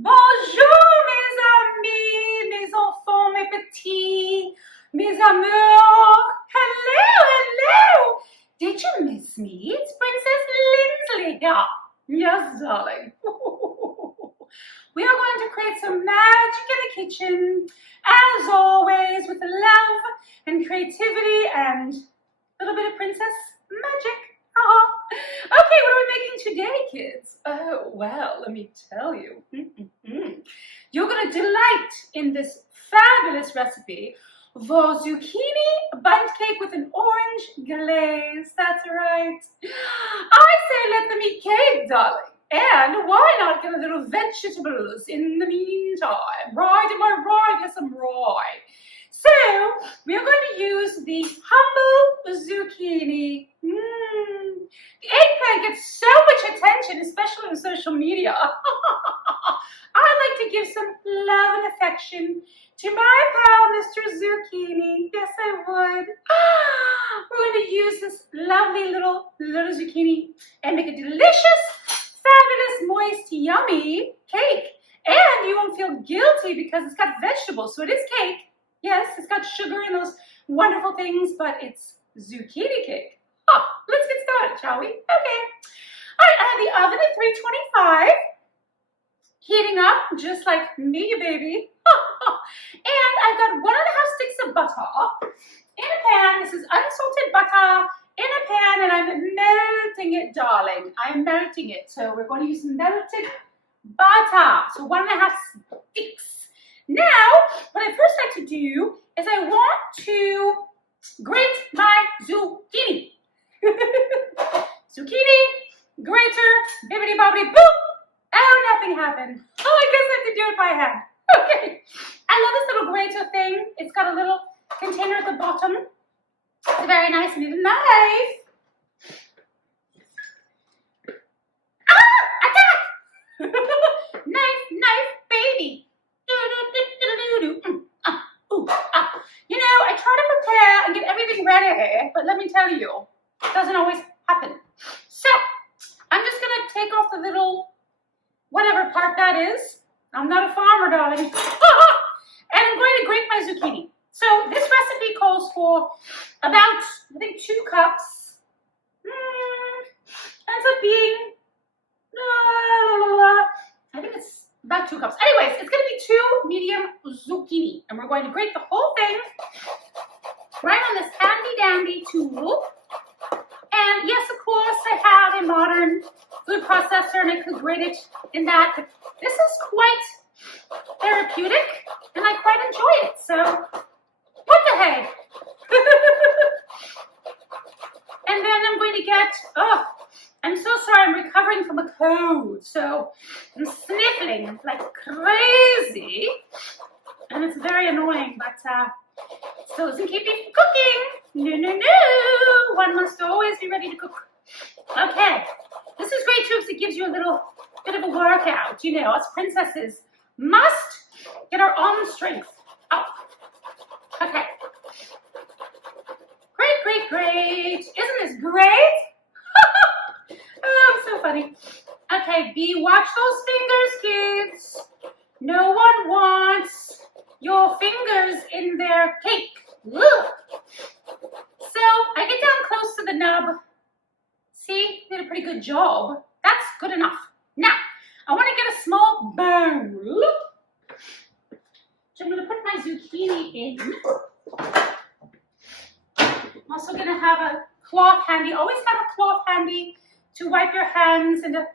Bonjour mes amis, mes enfants, mes petits, mes amours. Hello. Did you miss me? It's Princess Lindsley here. Yes, darling. We are going to create some magic in the kitchen, as always, with love and creativity and a little bit of princess magic. Okay, what are we making today, kids? Oh, well, let me tell you. You're going to delight in this fabulous recipe for zucchini bundt cake with an orange glaze. That's right. I say let them eat cake, darling. And why not get a little vegetables in the meantime? Right, am I right? Yes, I'm right. So, we are going to use the humble zucchini. The eggplant gets so much attention, especially on social media. I like to give some love and affection to my pal, Mr. Zucchini. Yes, I would. We're going to use this lovely little zucchini and make a delicious, fabulous, moist, yummy cake. And you won't feel guilty because it's got vegetables, so it is cake. Yes, it's got sugar and those wonderful things, but it's zucchini cake. Let's get started, shall we? Okay. All right, I have the oven at 325, heating up just like me, baby. And I've got 1.5 sticks of butter in a pan. This is unsalted butter in a pan, and I'm melting it, darling. I'm melting it. So we're going to use melted butter. So 1.5 sticks. Now, what I first like to do is I want to grate my zucchini. Zucchini, grater, bibbidi bobbidi boop. Oh, nothing happened. Oh, I guess I have to do it by hand. Okay. I love this little grater thing. It's got a little container at the bottom. It's very nice. I need a knife. Attack! Knife, baby. You know, I try to prepare and get everything ready, but let me tell you, it doesn't always happen. So, I'm just going to take off the little, whatever part that is. I'm not a farmer, darling. And I'm going to grate my zucchini. So, this recipe calls for about, I think, 2 cups. Ends up being, I think it's about 2 cups. Anyways, it's going to be 2 medium zucchini. And we're going to grate the whole thing right on this handy-dandy tool. And yes, of course, I have a modern food processor and I could grate it in that. But this is quite therapeutic and I quite enjoy it. So, what the heck? And then I'm going to get, I'm so sorry, I'm recovering from a cold. So, I'm sniffling like crazy. And it's very annoying, but still doesn't keep me from cooking. No. One must always be ready to cook. Okay. This is great too because it gives you a little bit of a workout. You know, us princesses must get our arm strength up. Okay. Great. Isn't this great? Oh, so funny. Okay, watch those fingers, kids. No one wants your fingers in their cake. Ugh. So, I get down close to the nub. See, did a pretty good job. That's good enough. Now, I want to get a small bowl. So I'm going to put my zucchini in. I'm also going to have a cloth handy. Always have a cloth handy to wipe your hands and to,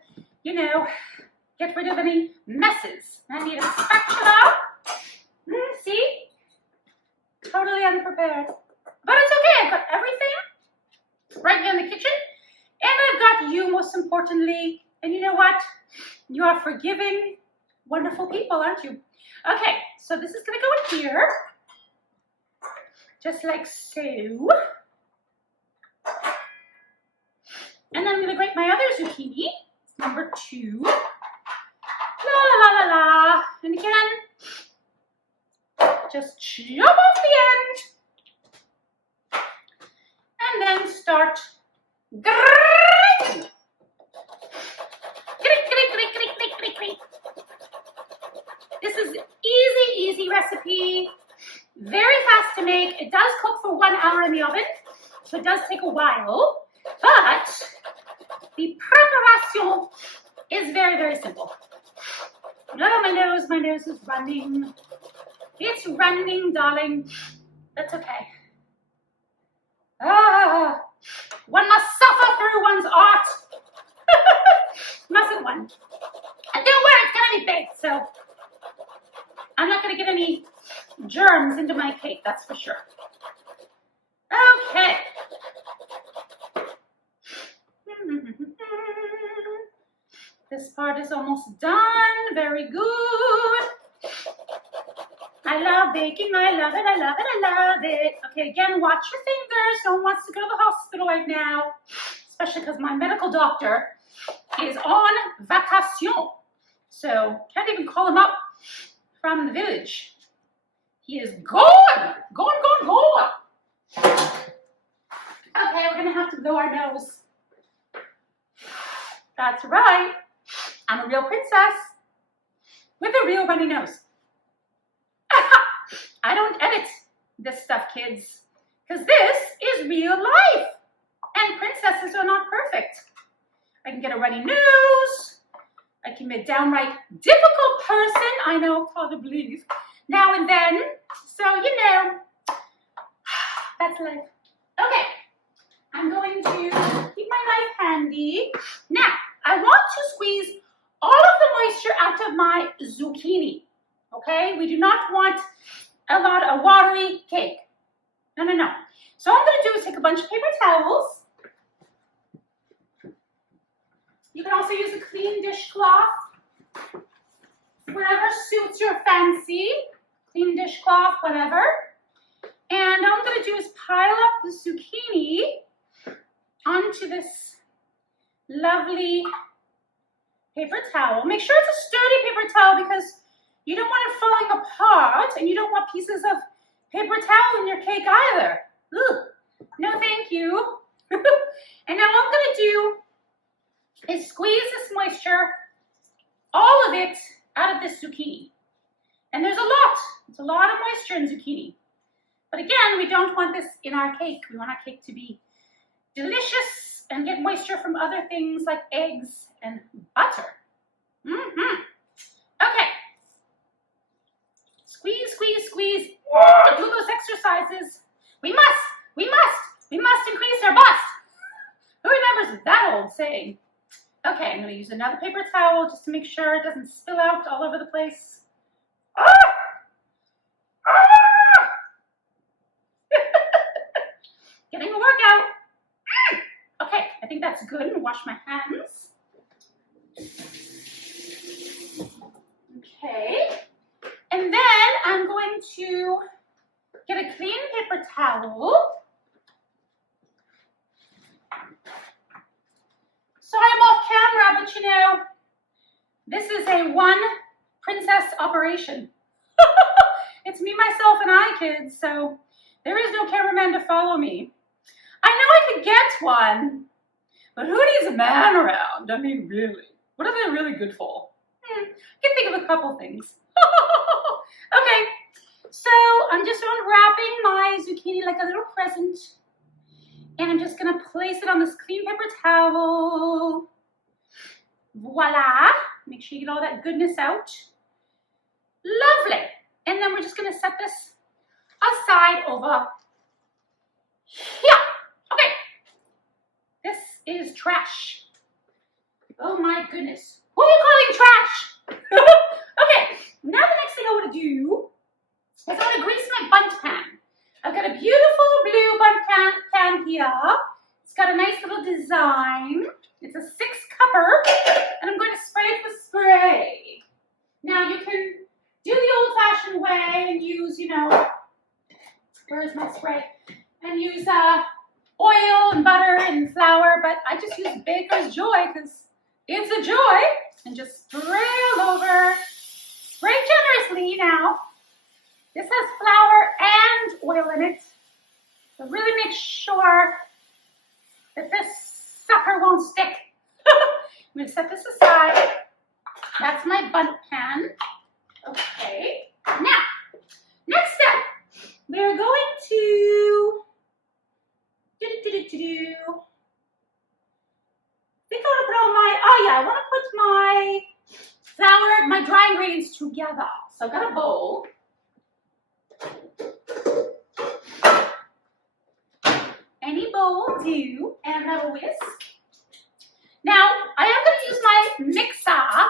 you know, get rid of any messes. I need a spatula. See? Totally unprepared. But it's okay. I've got everything right here in the kitchen. And I've got you, most importantly. And you know what? You are forgiving, wonderful people, aren't you? Okay, so this is going to go in here. Just like so. And then I'm going to grate my other zucchini. Number 2. La. And again, just chop off the end. And then start grating. Grate. This is easy recipe. Very fast to make. It does cook for 1 hour in the oven, so it does take a while. But the preparation is very simple. Oh, my nose is running. It's running, darling. That's okay. One must suffer through one's art. Mustn't one? And don't worry, it's gonna be baked, so I'm not gonna get any germs into my cake, that's for sure. Okay. This part is almost done. Very good. I love baking. I love it. Okay, again, watch your fingers. No one wants to go to the hospital right now, especially because my medical doctor is on vacation. So, can't even call him up from the village. He is gone. Gone. Okay, we're going to have to blow our nose. That's right. I'm a real princess with a real runny nose. I don't edit this stuff, kids, because this is real life, and princesses are not perfect. I can get a runny nose. I can be a downright difficult person. I know, hard to believe, now and then. So, you know, that's life. Okay, I'm going to keep my knife handy. Now, I want to squeeze all of the moisture out of my zucchini, okay? We do not want a lot of watery cake. No. So all I'm going to do is take a bunch of paper towels. You can also use a clean dishcloth, whatever suits your fancy. Clean dishcloth, whatever. And all I'm going to do is pile up the zucchini onto this lovely paper towel. Make sure it's a sturdy paper towel because you don't want it falling apart, and you don't want pieces of paper towel in your cake either. Ugh. No, thank you. And now what I'm going to do is squeeze this moisture, all of it, out of this zucchini. And there's a lot. It's a lot of moisture in zucchini. But again, we don't want this in our cake. We want our cake to be delicious and get moisture from other things like eggs and butter. Okay. Squeeze. Whoa, do those exercises. We must increase our bust. Who remembers that old saying? Okay, I'm going to use another paper towel just to make sure it doesn't spill out all over the place. Getting a workout. Okay, I think that's good. I'm going to wash my hands. Okay. And then I'm going to get a clean paper towel. Sorry I'm off camera, but you know, this is a one princess operation. It's me, myself, and I, kids, so there is no cameraman to follow me. I know I could get one, but who needs a man around? I mean, really, what are they really good for? I can think of a couple things. Okay, so I'm just unwrapping my zucchini like a little present. And I'm just going to place it on this clean paper towel. Voila. Make sure you get all that goodness out. Lovely. And then we're just going to set this aside over here. Okay. This is trash. Oh my goodness. Who are you calling trash? Okay. Now the next thing I want to do is I want to grease my Bundt pan. I've got a beautiful blue Bundt pan here. It's got a nice little design. It's a 6-cupper, and I'm going to spray it with spray. Now you can do the old-fashioned way and use, you know, where's my spray? And use oil and butter and flour, but I just use Baker's Joy because it's a joy. And just spray all over. Spray generously now. This has flour and oil in it. So really make sure that this sucker won't stick. I'm going to set this aside. That's my Bundt pan. Okay. Now, next step, we're going to I want to put my flour, my dry ingredients together. So I've got a bowl. Any bowl will do, and I have a whisk. Now, I am going to use my mixer,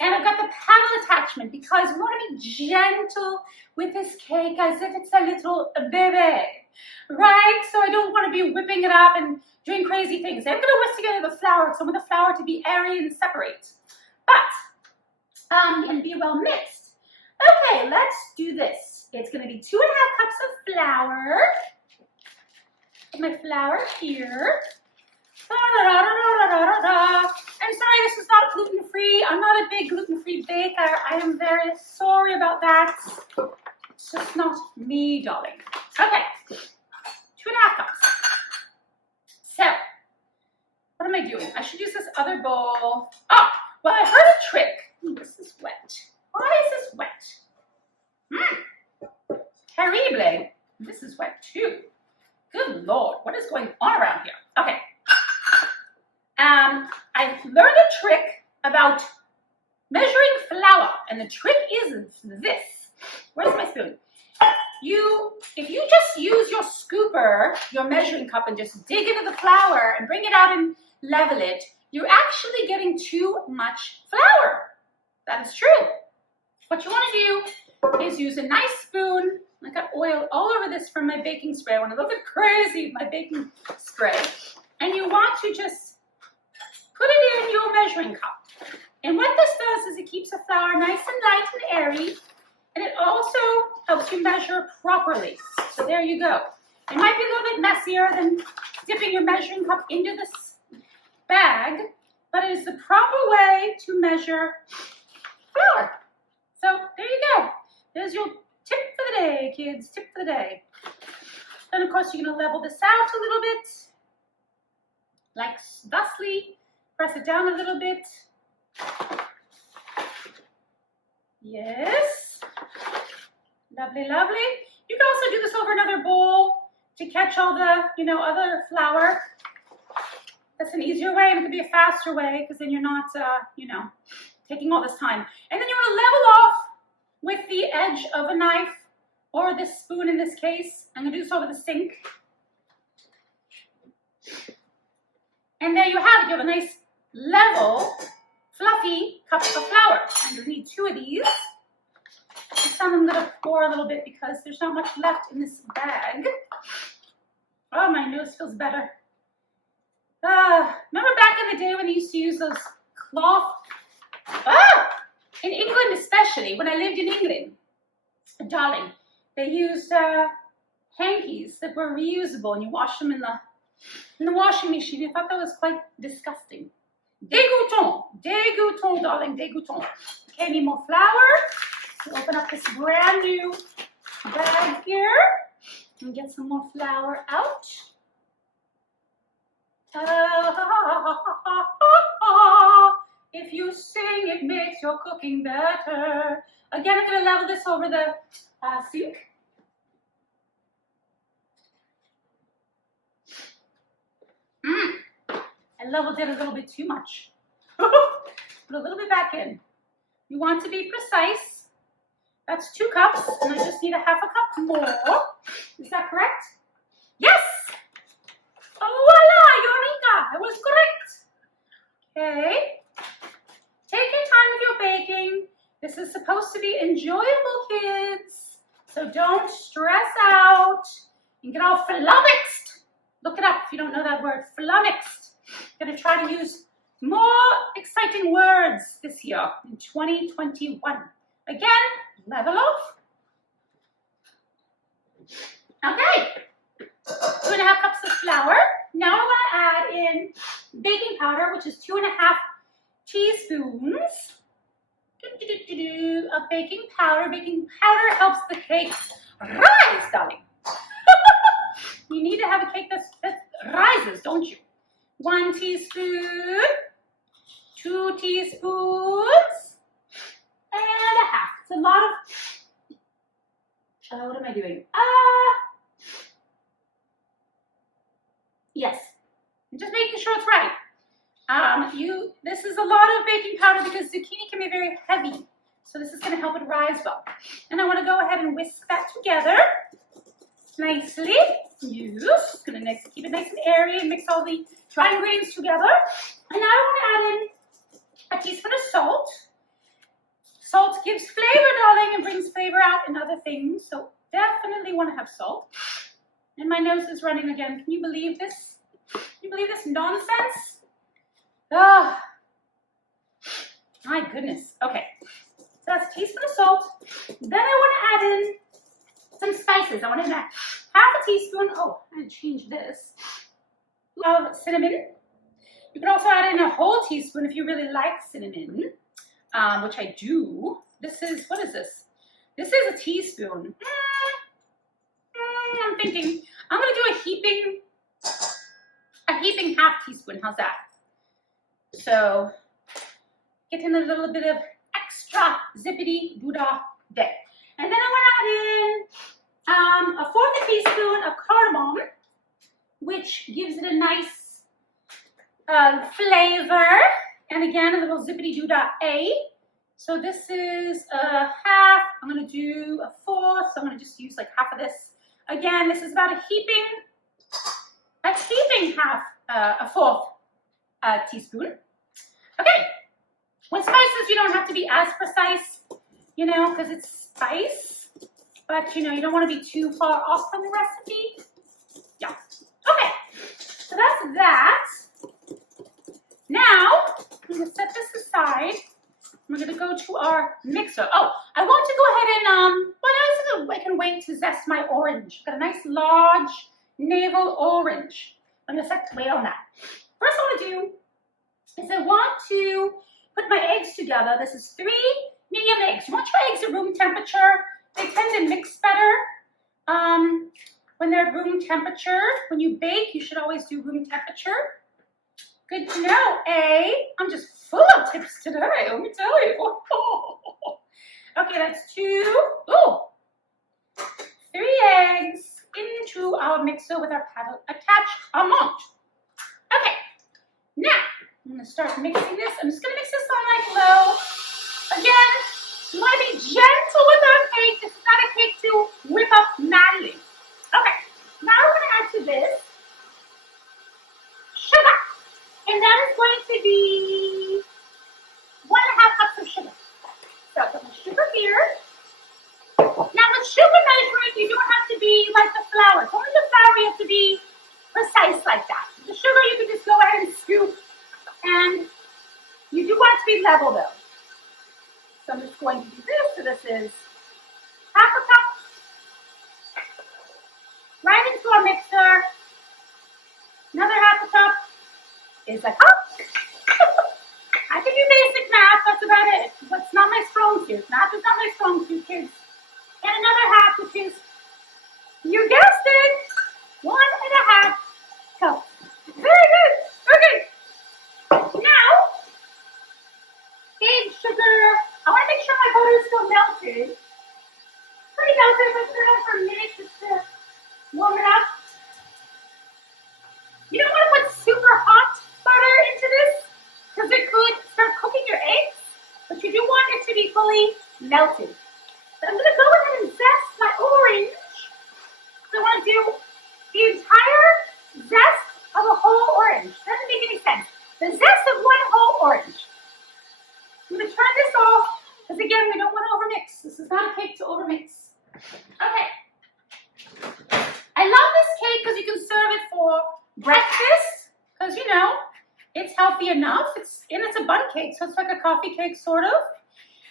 and I've got the paddle attachment because we want to be gentle with this cake as if it's a little baby, right? So I don't want to be whipping it up and doing crazy things. I'm going to whisk together the flour because I want the flour to be airy and separate, but and be well mixed. Okay, let's do this. It's going to be 2.5 cups of flour. Put my flour here. I'm sorry, this is not gluten-free. I'm not a big gluten-free baker. I am very sorry about that. It's just not me, darling. Okay, 2.5 cups. So, what am I doing? I should use this other bowl. Oh, well, I heard a trick. This is wet. Why is this wet? Terrible. This is wet too. Good Lord, what is going on around here? Okay. I've learned a trick about measuring flour, and the trick is this. Where's my spoon? If you just use your scooper, your measuring cup, and just dig into the flour and bring it out and level it, you're actually getting too much flour. That is true. What you want to do is use a nice spoon. I got oil all over this from my baking spray. I went a little bit crazy with my baking spray. And you want to just put it in your measuring cup. And what this does is it keeps the flour nice and light and airy. And it also helps you measure properly. So there you go. It might be a little bit messier than dipping your measuring cup into this bag, but it is the proper way to measure flour. So there you go. There's your tip for the day, kids. Tip for the day. Then, of course, you're going to level this out a little bit, like thusly. Press it down a little bit. Yes. Lovely, lovely. You can also do this over another bowl to catch all the, other flour. That's an easier way, and it could be a faster way because then you're not, taking all this time. And then you want to level off with the edge of a knife or this spoon in this case. I'm going to do this over the sink. And there you have it. You have a nice, level, fluffy cup of flour. And you'll need 2 of these. This time I'm going to pour a little bit because there's not much left in this bag. Oh, my nose feels better. Remember back in the day when they used to use those cloth? In England especially, when I lived in England, darling, they used hankies that were reusable, and you wash them in the washing machine. I thought that was quite disgusting. Dégoûtant, darling, dégoûtant. Okay, need more flour. So open up this brand new bag here and get some more flour out. If you sing, it makes your cooking better. Again, I'm going to level this over the sink. I leveled it a little bit too much. Put a little bit back in. You want to be precise. That's 2 cups, and I just need a half a cup more. Is that correct? Yes! Voila, Eureka! I was correct. Okay. Take your time with your baking. This is supposed to be enjoyable, kids. So don't stress out and get all flummoxed. Look it up if you don't know that word, flummoxed. I'm going to try to use more exciting words this year in 2021. Again, level off. Okay. 2.5 cups of flour. Now I'm going to add in baking powder, which is 2.5 teaspoons of baking powder. Baking powder helps the cake rise, darling. You need to have a cake that rises, don't you? 1 teaspoon, 2 teaspoons, and a half. It's a lot am I doing? Yes. I'm just making sure it's right. This is a lot of baking powder because zucchini can be very heavy. So this is going to help it rise well. And I want to go ahead and whisk that together nicely. Yes. Going to keep it nice and airy and mix all the dry ingredients together. And now I want to add in a teaspoon of salt. Salt gives flavor, darling, and brings flavor out in other things. So definitely want to have salt. And my nose is running again. Can you believe this? Can you believe this nonsense? Ah, my goodness. Okay, so that's a teaspoon of salt. Then I want to add in some spices. I want to add half a teaspoon. Oh, I'm going to change this. Of cinnamon. You can also add in a whole teaspoon if you really like cinnamon, which I do. This is, what is this? This is a teaspoon. I'm thinking, I'm going to do a heaping half teaspoon. How's that? So, get in a little bit of extra zippity doodah day. And then I want to add in a fourth a teaspoon of cardamom, which gives it a nice flavor. And again, a little zippity doodah A. So this is a half. I'm going to do a fourth. So I'm going to just use like half of this. Again, this is about a heaping half, a fourth teaspoon. Okay, with spices, you don't have to be as precise, you know, because it's spice, but, you know, you don't want to be too far off from the recipe. Yeah. Okay, so that's that. Now, I'm going to set this aside. We're going to go to our mixer. Oh, I want to go ahead and, I can wait to zest my orange. Got a nice large navel orange. I'm going to wait on that. First, what I want to do is I want to put my eggs together. This is 3 medium eggs. You want your eggs at room temperature. They tend to mix better when they're at room temperature. When you bake, you should always do room temperature. Good to know, eh? I'm just full of tips today, let me tell you. Okay, that's 2. Oh, 3 eggs into our mixer with our paddle attachment. Okay, now I'm going to start mixing this. I'm just going to mix this on like low. Again, you want to be gentle with our cake. This is not a cake to whip up madly. Okay, now we're going to add to this sugar. And that is going to be 1.5 cups of sugar. So put my sugar here. Now with sugar measuring, you don't have to be like the flour. Only the flour you have to be precise like that. The sugar you can just go ahead and scoop. And you do want it to be level though. So I'm just going to do this. So this is 1/2 cup. Right into our mixer. Another 1/2 cup is a cup. I can do basic math, that's about it. But it's not my strong suit. Math is not my strong suit, kids. And another half, which is, you guessed it, 1.5 cups. Very good. Okay. Now, egg, sugar. I want to make sure my butter is still melted. Pretty melted, but turn it on for a minute just to warm it up. You don't want to put super hot butter into this because it could start cooking your eggs, but you do want it to be fully melted. So I'm going to go ahead and zest my orange. So I want to do the entire zest of a whole orange. Doesn't make any sense. The zest of one whole orange. I'm going to turn this off because again, we don't want to overmix. This is not a cake to overmix. Okay. I love this cake because you can serve it for breakfast because, you know, it's healthy enough. It's a Bundt cake, so it's like a coffee cake sort of.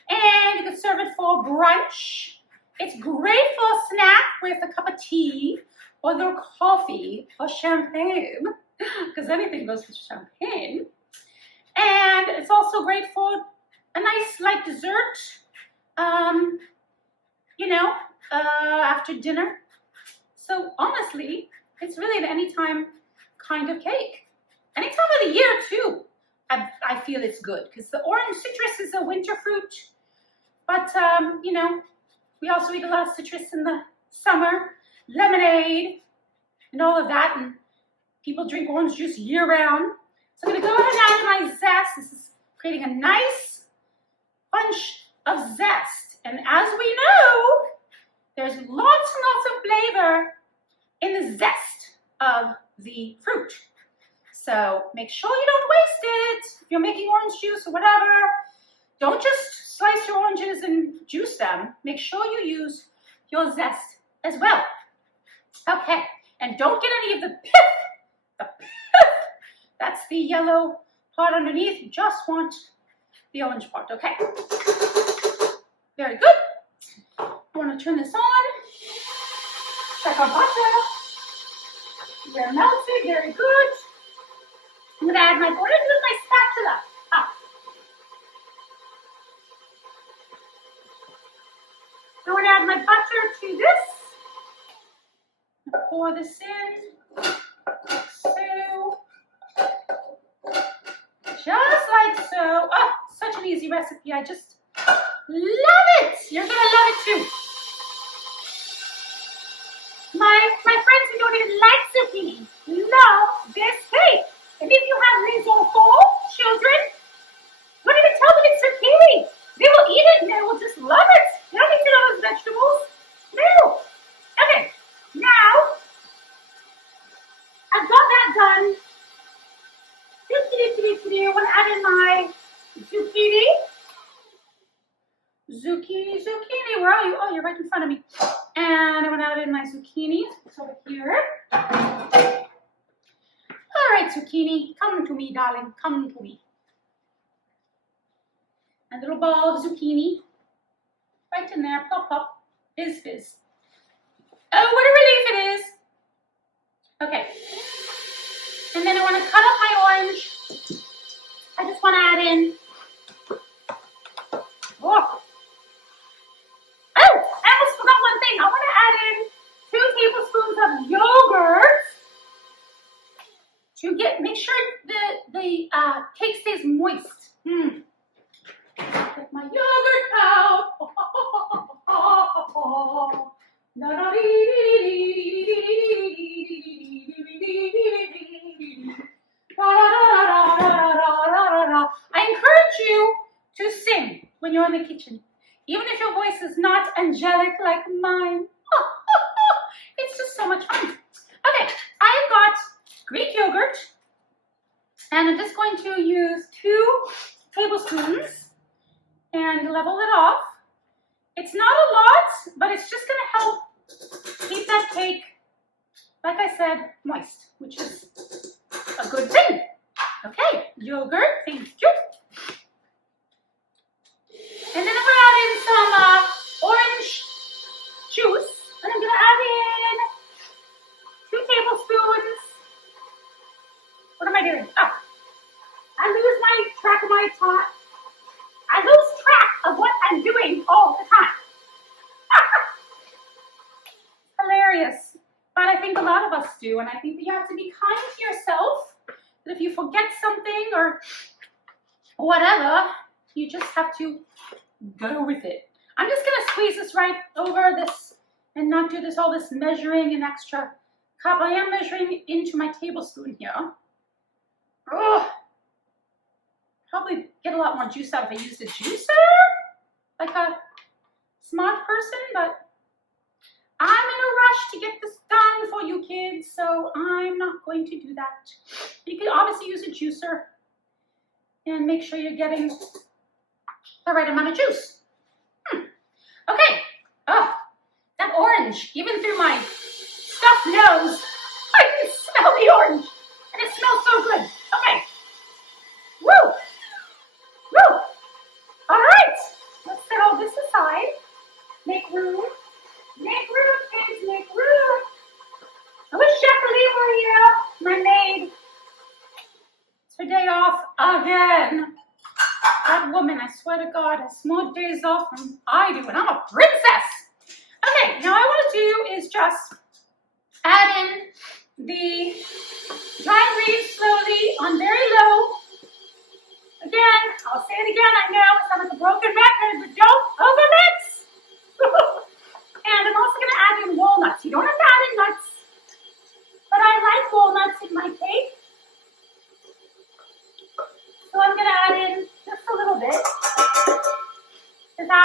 And you can serve it for brunch. It's great for a snack with a cup of tea or their coffee or champagne, because anything goes with champagne. And it's also great for a nice light dessert, you know, after dinner. So honestly, it's really an anytime kind of cake. Any time of the year too, I feel it's good because the orange citrus is a winter fruit, but you know, we also eat a lot of citrus in the summer, lemonade, and all of that, and people drink orange juice year-round. So I'm going to go ahead and add my zest. This is creating a nice bunch of zest. And as we know, there's lots and lots of flavor in the zest of the fruit. So make sure you don't waste it. If you're making orange juice or whatever, don't just slice your oranges and juice them. Make sure you use your zest as well. Okay, and don't get any of the pith. The pith, that's the yellow part underneath. You just want the orange part, okay? Very good. I want to turn this on. Check our butter. They're melted, very good. I'm going to add my butter with my spatula. I want to add my butter to this. Pour this in, like so. Just like so. Oh, such an easy recipe. I just love it. You're going to love it too. My friends who don't even like zucchini love this cake. And if you have les enfants, children, don't even tell them it's zucchini. They will eat it and they will just love it. You don't need to know those vegetables. No. Okay. Now, I've got that done. I want to add in my zucchini. Zucchini, where are you? Oh, you're right in front of me. And I want to add in my zucchini. It's over here. All right, zucchini, come to me, darling. Come to me. A little ball of zucchini. Right in there. Plop, plop. Fizz, fizz. Oh, what a relief it is. Okay. And then I want to cut up my orange. I just want to add in. Oh, I almost forgot one thing. I want to add in 2 tablespoons of yogurt to make sure the cake stays moist. Get my yogurt out. I encourage you to sing when you're in the kitchen, even if your voice is not angelic like mine. It's just so much fun. Okay, I've got Greek yogurt, and I'm just going to use 2 tablespoons and level it off. It's not a lot, but it's just going to help keep that cake, like I said, moist, which is a good thing. Okay, yogurt, thank you. And then I'm going to add in some orange juice. And I'm going to add in 2 tablespoons. What am I doing? Oh, I lose my track of my thought. I lose track of what I'm doing all the time. Hilarious. But I think a lot of us do. And I think that you have to be kind to yourself. That if you forget something or whatever, you just have to go with it. I'm just going to squeeze this right over this and not do all this measuring and extra cup. I am measuring into my tablespoon here. Ugh. Probably get a lot more juice out if I used a juicer, like a smart person, but I'm in a rush to get this done for you kids, so I'm not going to do that. You can obviously use a juicer and make sure you're getting the right amount of juice. Okay. Oh, that orange, even through my stuffed nose, I can smell the orange, and it smells so good. Okay. Woo! Woo! All right. Let's set all this aside. Make room. Make room, kids, make room. I wish Jacqueline were here, my maid. It's her day off again. That woman, I swear to God, has more days off than I do, and I'm a princess. Okay, now what I want to do is just add in the dry ingredients slowly on very low. Again, I'll say it again, I know it sounds like a broken record, but don't overmix. And I'm also going to add in walnuts.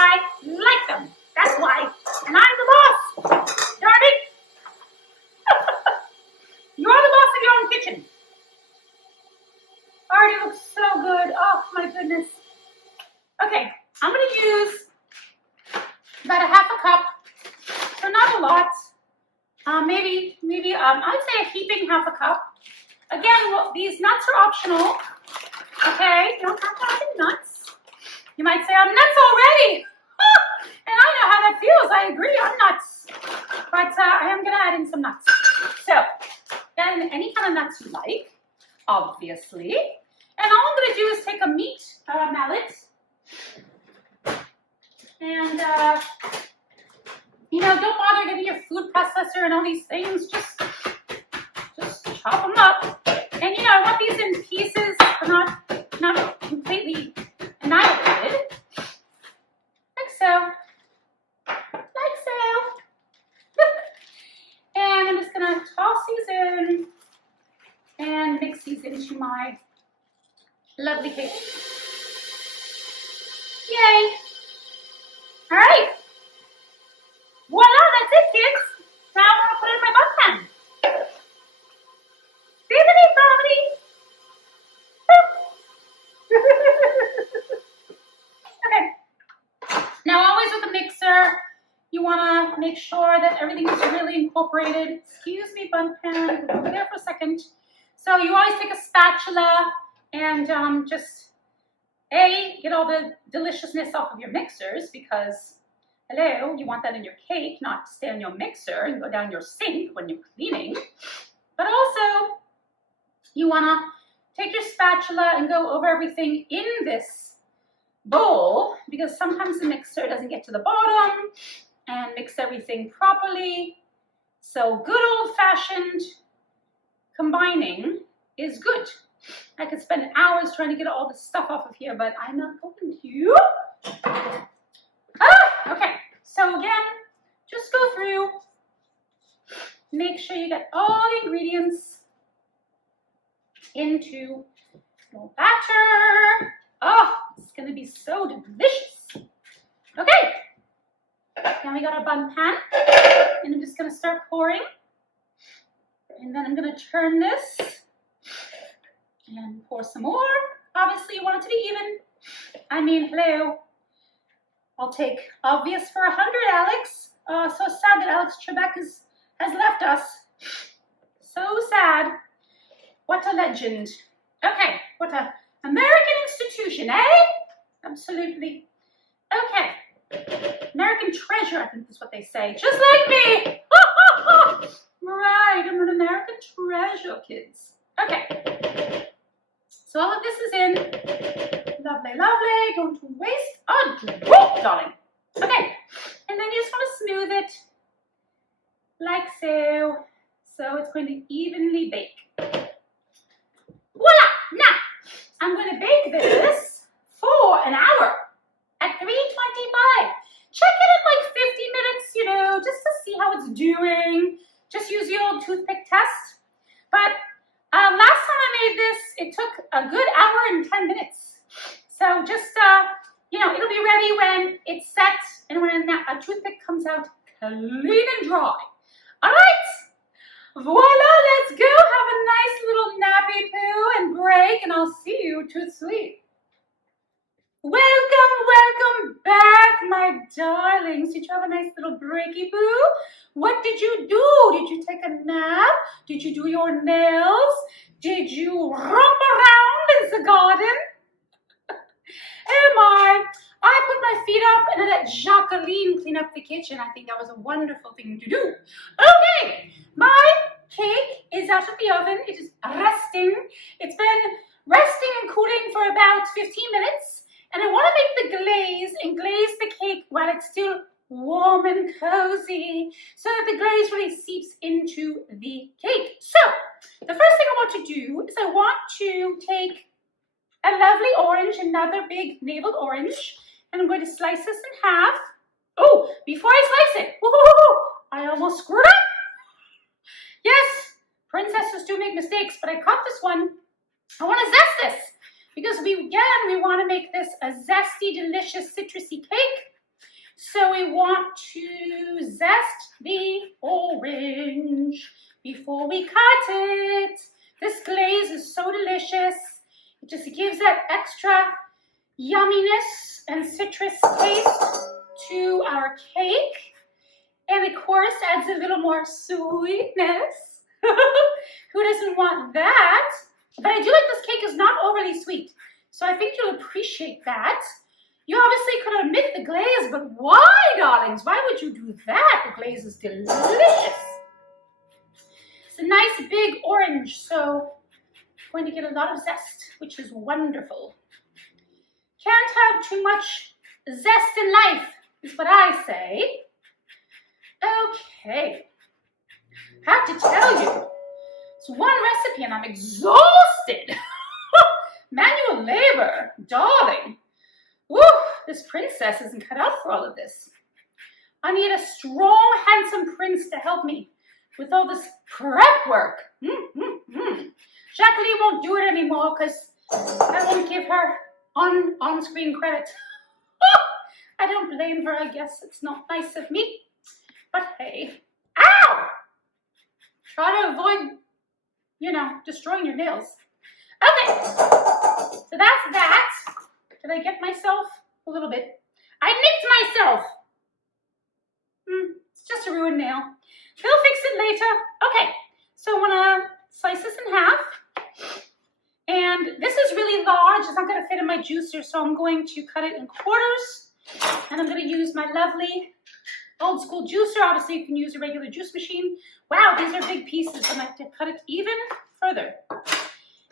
I like them. That's why. And I'm the boss. Darby, you're the boss of your own kitchen. Already looks so good. Oh my goodness. Okay, I'm going to use about a half a cup, so not a lot. Maybe I'd say a heaping half a cup. Again, well, these nuts are optional. Okay, you don't have to add the nuts. You might say, I'm nuts already. And I know how that feels. I agree, I'm nuts. But I am going to add in some nuts. So, then any kind of nuts you like, obviously. And all I'm going to do is take a meat mallet. And, don't bother getting your food processor and all these things. Just chop them up. And, I want these in pieces, not completely annihilated. Like so. Like so. And I'm just going to toss these in and mix these into my lovely cake. Yay! All right. Voila, that's it, kids. Now I'm going to put it in my bun pan. Okay. Now, always with a mixer, you want to make sure that everything is really incorporated. Excuse me, bun pan. We'll be there for a second. So you always take a spatula and just, get all the deliciousness off of your mixers because, hello, you want that in your cake, not stay on your mixer and go down your sink when you're cleaning. But also, you want to take your spatula and go over everything in this bowl because sometimes the mixer doesn't get to the bottom and mix everything properly. So good old-fashioned combining is good. I could spend hours trying to get all this stuff off of here, but I'm not going to. Okay. So again, just go through, make sure you get all the ingredients into your batter. Oh, it's going to be so delicious. Okay. Now we got our bun pan, and I'm just going to start pouring. And then I'm going to turn this and pour some more. Obviously, you want it to be even. I mean, hello. I'll take obvious for 100, Alex. So sad that Alex Trebek has left us. So sad. What a legend. Okay, what a American institution, eh? Absolutely. Okay. American treasure, I think is what they say. Just like me. Right, I'm an American treasure, kids. Okay. So all of this is in. Lovely, lovely. Don't waste a drop, darling. Okay. And then you just want to smooth it like so. So it's going to evenly bake. Voila! Now, I'm going to bake this for an hour at 325. Check it in like 50 minutes, just to see how it's doing. Just use your old toothpick test. But last time I made this, it took a good hour and 10 minutes. So just, it'll be ready when it's set and when a toothpick comes out clean and dry. All right. Voila, let's go. Have a nice little nappy poo and break, and I'll see you to sleep. Welcome back, my darlings. Did you have a nice little breaky poo? What did you do? Did you take a nap? Did you do your nails? Did you romp around in the garden? I put my feet up and I let Jacqueline clean up the kitchen. I think that was a wonderful thing to do. Okay, my cake is out of the oven. It is resting. It's been resting and cooling for about 15 minutes. And I want to make the glaze and glaze the cake while it's still warm and cozy so that the glaze really seeps into the cake. So, the first thing I want to do is I want to take a lovely orange, another big naveled orange, and I'm going to slice this in half. Oh, before I slice it, I almost screwed up. Yes, princesses do make mistakes, but I caught this one. I want to zest this because we want to make this a zesty, delicious, citrusy cake. So we want to zest the orange before we cut it. This glaze is so delicious. It just gives that extra yumminess and citrus taste to our cake. And of course adds a little more sweetness. Who doesn't want that? But I do like this cake is not overly sweet. So I think you'll appreciate that. You obviously could omit the glaze, but why, darlings? Why would you do that? The glaze is delicious. It's a nice big orange, so I'm going to get a lot of zest, which is wonderful. Can't have too much zest in life, is what I say. Okay. Have to tell you, it's one recipe and I'm exhausted. Manual labor, darling. Woo, this princess isn't cut out for all of this. I need a strong, handsome prince to help me with all this prep work. Jacqueline won't do it anymore because I won't give her on-screen credit. I don't blame her, I guess. It's not nice of me. But hey, ow! Try to avoid, destroying your nails. Okay, so that's that. Did I get myself? A little bit. I nicked myself. It's just a ruined nail. They'll fix it later. Okay, so I want to slice this in half. And this is really large. It's not going to fit in my juicer, so I'm going to cut it in quarters. And I'm going to use my lovely old school juicer. Obviously, you can use a regular juice machine. Wow, these are big pieces. I'm going to have to cut it even further.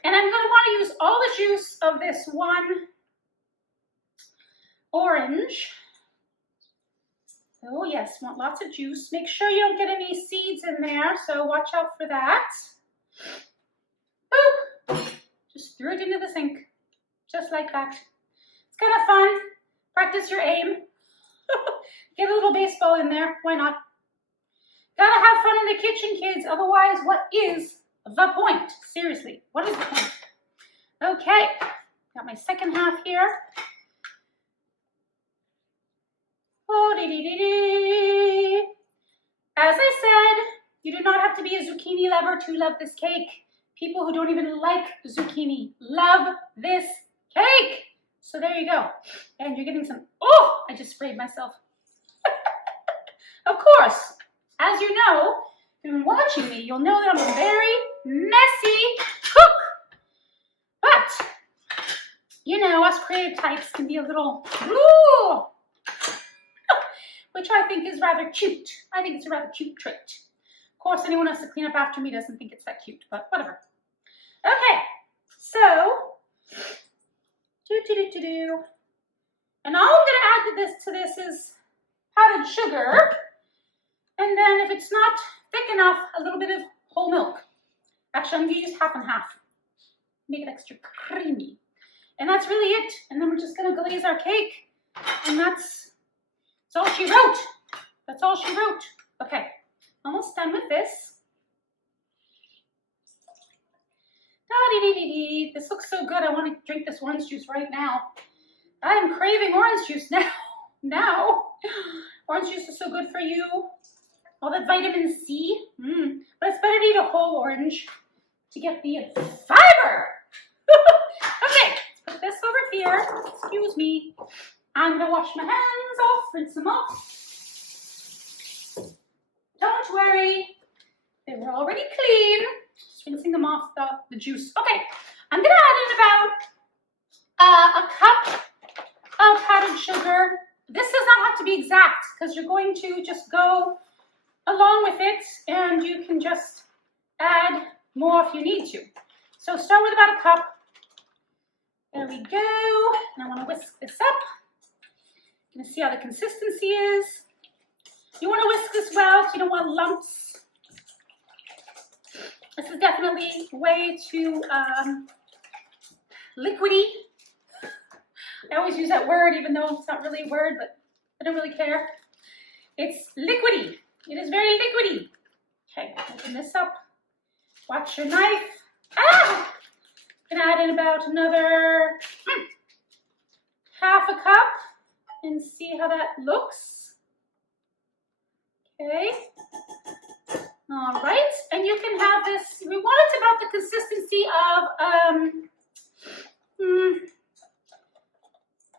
And I'm going to want to use all the juice of this one orange. Oh yes, want lots of juice. Make sure you don't get any seeds in there, so watch out for that. Boop! Just threw it into the sink, just like that. It's kind of fun. Practice your aim. Get a little baseball in there. Why not? Gotta have fun in the kitchen, kids. Otherwise, what is the point? Seriously, what is the point? Okay, got my second half here. Oh, dee-dee-dee-dee. As I said, you do not have to be a zucchini lover to love this cake. People who don't even like zucchini love this cake. So there you go. And you're getting some, oh, I just sprayed myself. Of course, as you know, if you've been watching me, you'll know that I'm a very messy cook. But, us creative types can be a little, ooh, which I think is rather cute. I think it's a rather cute trait. Of course, anyone else to clean up after me doesn't think it's that cute, but whatever. Okay, so, and all I'm going to add to this is powdered sugar, and then if it's not thick enough, a little bit of whole milk. Actually, I'm going to use half and half. Make it extra creamy. And that's really it. And then we're just going to glaze our cake, and that's all she wrote. That's all she wrote. Okay, almost done with this. Da-dee-dee-dee-dee. This looks so good. I want to drink this orange juice right now. I am craving orange juice now. Orange juice is so good for you. All that vitamin C. But it's better to eat a whole orange to get the fiber. Okay, let's put this over here. Excuse me. I'm going to wash my hands off, rinse them off. Don't worry. They were already clean. Just rinsing them off the juice. Okay, I'm going to add in about a cup of powdered sugar. This does not have to be exact because you're going to just go along with it and you can just add more if you need to. So start with about a cup. There we go. And I want to whisk this up. You can see how the consistency is. You want to whisk this well so you don't want lumps. This is definitely way too liquidy. I always use that word even though it's not really a word, but I don't really care. It's liquidy. It is very liquidy. Okay, open this up. Watch your knife. Ah! I'm gonna add in about another half a cup and see how that looks. Okay. All right, and you can have this. We want it about the consistency of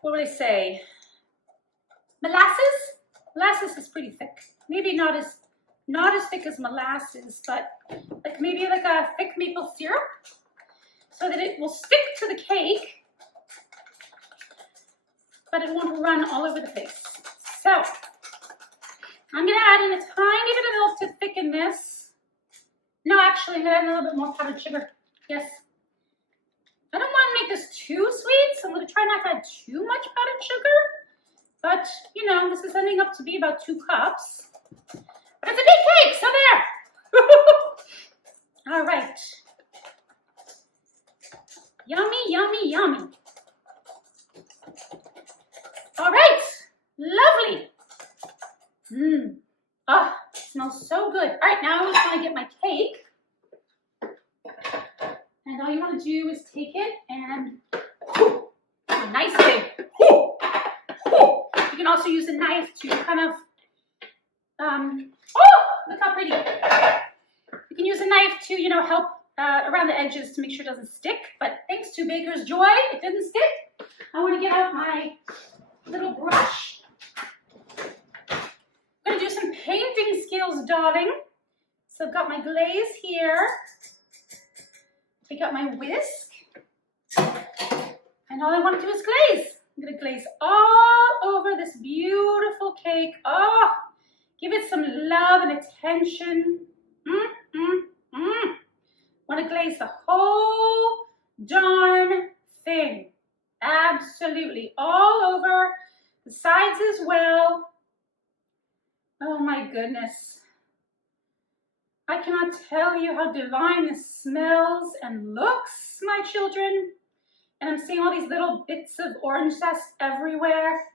what would I say? Molasses. Molasses is pretty thick. Maybe not as thick as molasses, but like maybe like a thick maple syrup, so that it will stick to the cake, but it won't run all over the place. So I'm gonna add in a tiny bit of milk to thicken this. No, actually, I'm gonna add a little bit more powdered sugar. Yes. I don't want to make this too sweet, so I'm gonna try not to add too much powdered sugar. But, you know, this is ending up to be about 2 cups. But it's a big cake, so there. All right. Yummy, yummy, yummy. All right. Lovely. Oh, it smells so good. All right, now I'm just going to get my cake. And all you want to do is take it and a nice big. You can also use a knife to kind of, oh, look how pretty. You can use a knife to, you know, help around the edges to make sure it doesn't stick. But thanks to Baker's Joy, it didn't stick. I want to get out my little brush. I'm going to do some painting skills, darling. So I've got my glaze here. I got my whisk. And all I want to do is glaze. I'm going to glaze all over this beautiful cake. Oh, give it some love and attention. Want to glaze the whole darn thing. Absolutely. All over. The sides as well. Oh my goodness. I cannot tell you how divine this smells and looks, my children. And I'm seeing all these little bits of orange zest everywhere.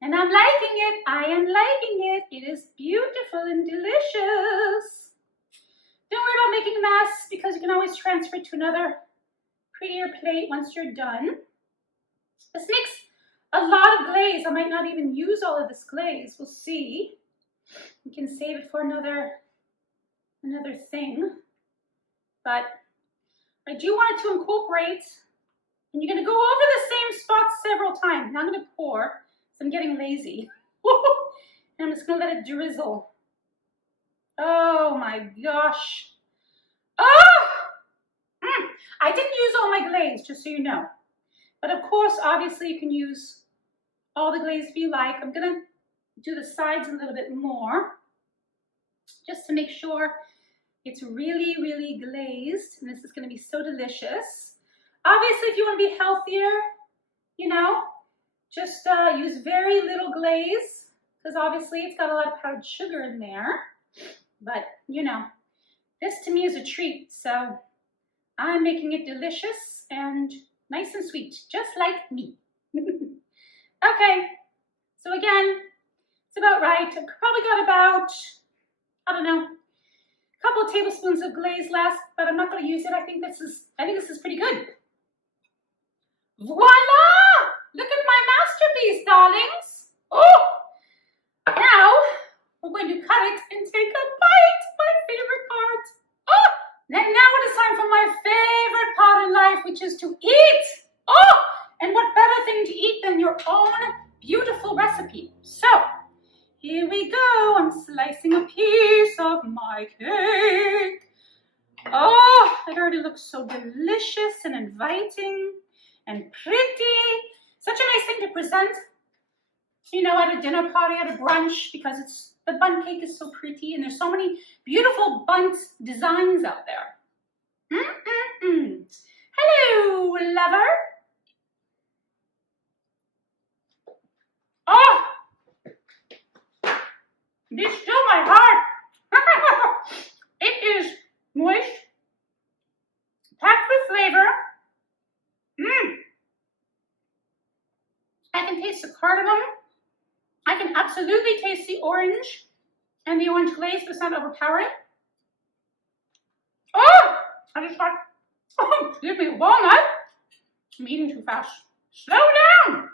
And I'm liking it. I am liking it. It is beautiful and delicious. Don't worry about making a mess because you can always transfer it to another prettier plate once you're done. This makes a lot of glaze. I might not even use all of this glaze. We'll see. You can save it for another thing. But I do want it to incorporate. And you're going to go over the same spots several times. Now I'm going to pour, so I'm getting lazy. And I'm just going to let it drizzle. Oh my gosh. Oh! I didn't use all my glaze, just so you know. But of course, obviously, you can use all the glaze if you like. I'm going to do the sides a little bit more, just to make sure it's really, really glazed. And this is going to be so delicious. Obviously, if you want to be healthier, you know, just use very little glaze, because obviously it's got a lot of powdered sugar in there. But, you know, this to me is a treat. So I'm making it delicious and nice and sweet, just like me. Okay, so again, it's about right. I've probably got about, I don't know, a couple of tablespoons of glaze left, but I'm not going to use it. I think this is pretty good. Voila! Look at my masterpiece, darlings. Oh! Now, we're going to cut it and take a bite, my favorite part. Oh! And now it is time for my favorite part in life, which is to eat. Oh! And what better thing to eat than your own beautiful recipe. So, here we go. I'm slicing a piece of my cake. Oh, it already looks so delicious and inviting and pretty. Such a nice thing to present, you know, at a dinner party, at a brunch, because the Bundt cake is so pretty and there's so many beautiful Bundt designs out there. Hello, lover. Oh, be still my heart. It is moist, packed with flavor. I can taste the cardamom. I can absolutely taste the orange and the orange glaze, but it's not overpowering. Oh, I just got, excuse me, walnut. I'm eating too fast. Slow down.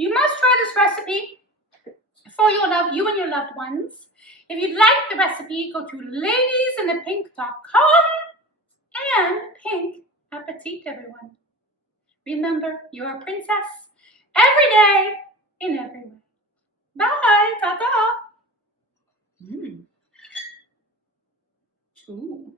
You must try this recipe for you and your loved ones. If you'd like the recipe, go to ladiesinthepink.com and pink appetit, everyone. Remember, you're a princess every day in every way. Bye. Ta-ta. Ooh.